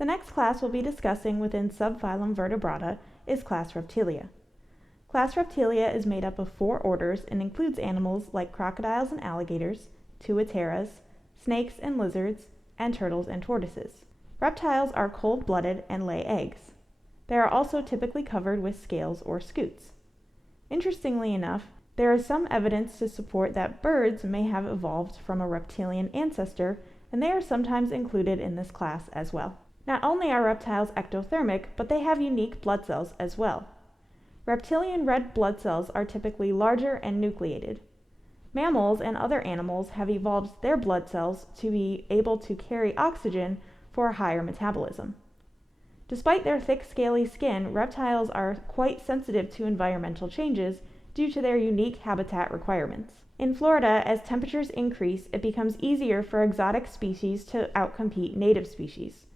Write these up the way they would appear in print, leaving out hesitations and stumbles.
The next class we'll be discussing within subphylum Vertebrata is class Reptilia. Class Reptilia is made up of 4 orders and includes animals like crocodiles and alligators, tuateras, snakes and lizards, and turtles and tortoises. Reptiles are cold-blooded and lay eggs. They are also typically covered with scales or scutes. Interestingly enough, there is some evidence to support that birds may have evolved from a reptilian ancestor, and they are sometimes included in this class as well. Not only are reptiles ectothermic, but they have unique blood cells as well. Reptilian red blood cells are typically larger and nucleated. Mammals and other animals have evolved their blood cells to be able to carry oxygen for a higher metabolism. Despite their thick, scaly skin, reptiles are quite sensitive to environmental changes due to their unique habitat requirements. In Florida, as temperatures increase, it becomes easier for exotic species to outcompete native species.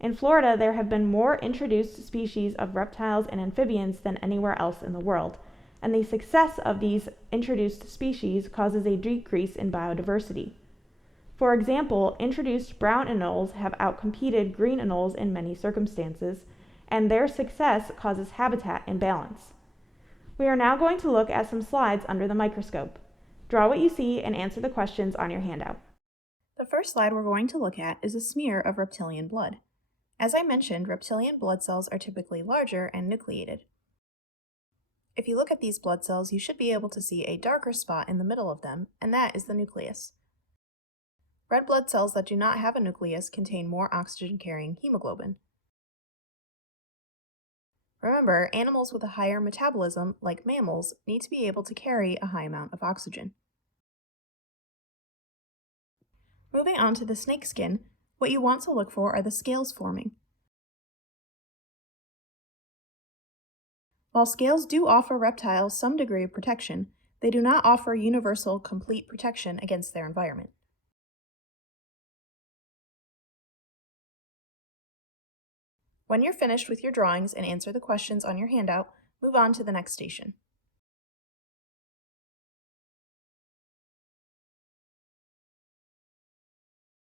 In Florida, there have been more introduced species of reptiles and amphibians than anywhere else in the world, and the success of these introduced species causes a decrease in biodiversity. For example, introduced brown anoles have outcompeted green anoles in many circumstances, and their success causes habitat imbalance. We are now going to look at some slides under the microscope. Draw what you see and answer the questions on your handout. The first slide we're going to look at is a smear of reptilian blood. As I mentioned, reptilian blood cells are typically larger and nucleated. If you look at these blood cells, you should be able to see a darker spot in the middle of them, and that is the nucleus. Red blood cells that do not have a nucleus contain more oxygen-carrying hemoglobin. Remember, animals with a higher metabolism, like mammals, need to be able to carry a high amount of oxygen. Moving on to the snake skin, what you want to look for are the scales forming. While scales do offer reptiles some degree of protection, they do not offer universal, complete protection against their environment. When you're finished with your drawings and answer the questions on your handout, move on to the next station.